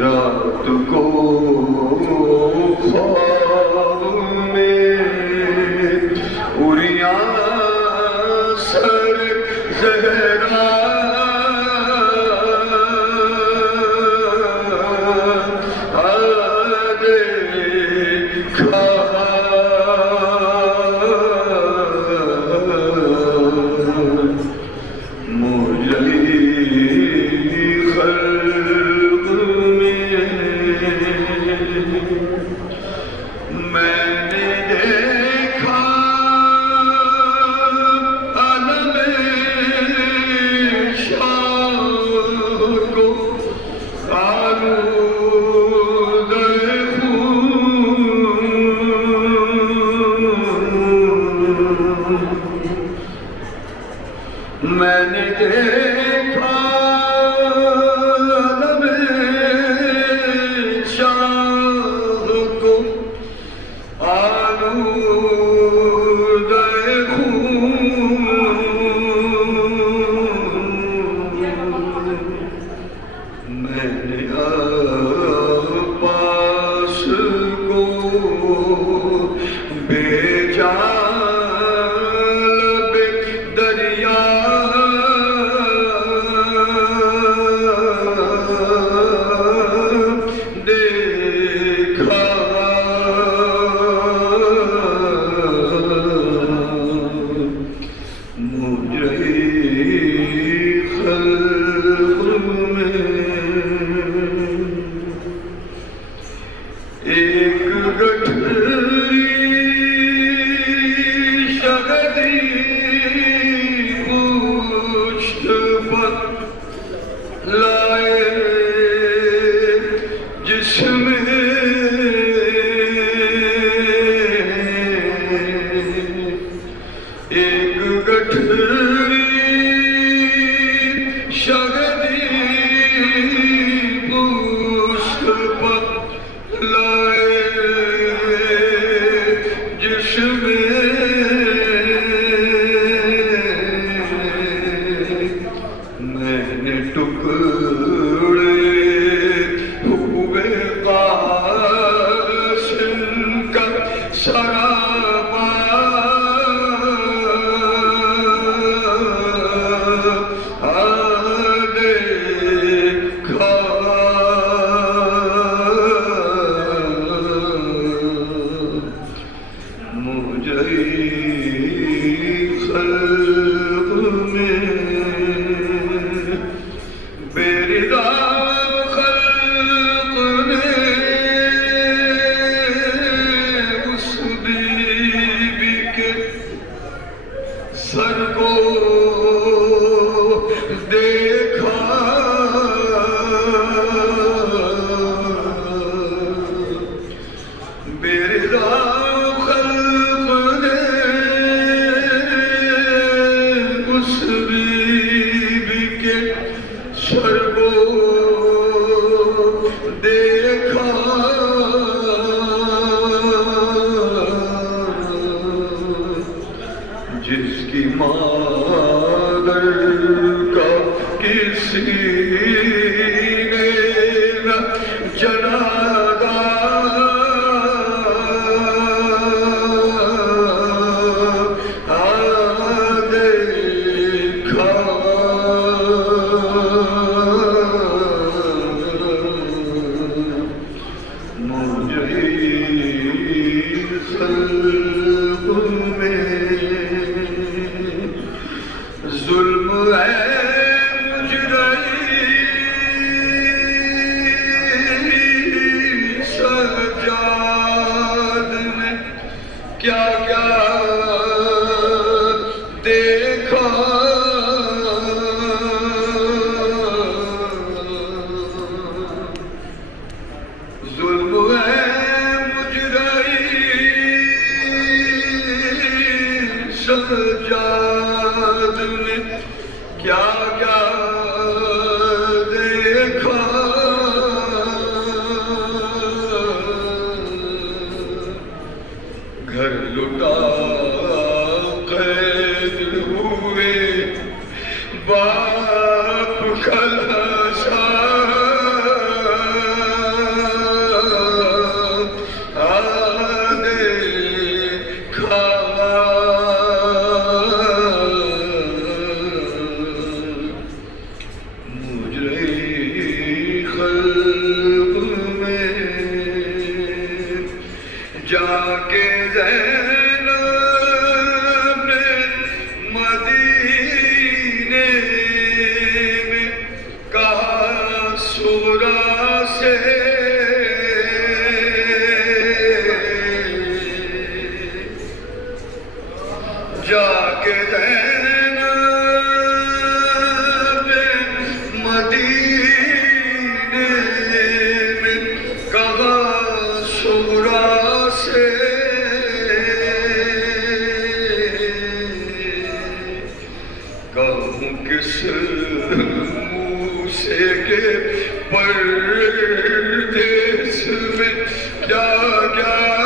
رات کو خواب میں اڑیاں سر زہرا دیکھا میں نے دیکھا لب شاہ کو آلودہ خون میں نے عباس کو بھیجا ایک گٹھری شگدی پشت پر لائے جس میں ایک گٹھری شگدی پشت پر لائے جس میں میں نے ٹکڑے ہوئے قاسم کا سراپا دیکھا مجھے خلق میں بے رضا خلق نے اس بیوی کے سر کو دیکھا بے رضا سر کو دیکھا جس کی مادر کا کسی نے نہ جنازہ ظلم ہے مجرم سجاد نے کیا کیا دیکھا ظلم ہے مجرم سجاد نے کیا کیا دیکھا گھر لٹا قید ہوئے باپ کا لاشا دیکھا مجرے قلب میں جا کے زینب نے مدینے میں کہا سغرا سے جا کے زینب نے مدینے میں کہا سغرا سے کہوں کس منہ سے کہ پردیس میں کیا کیا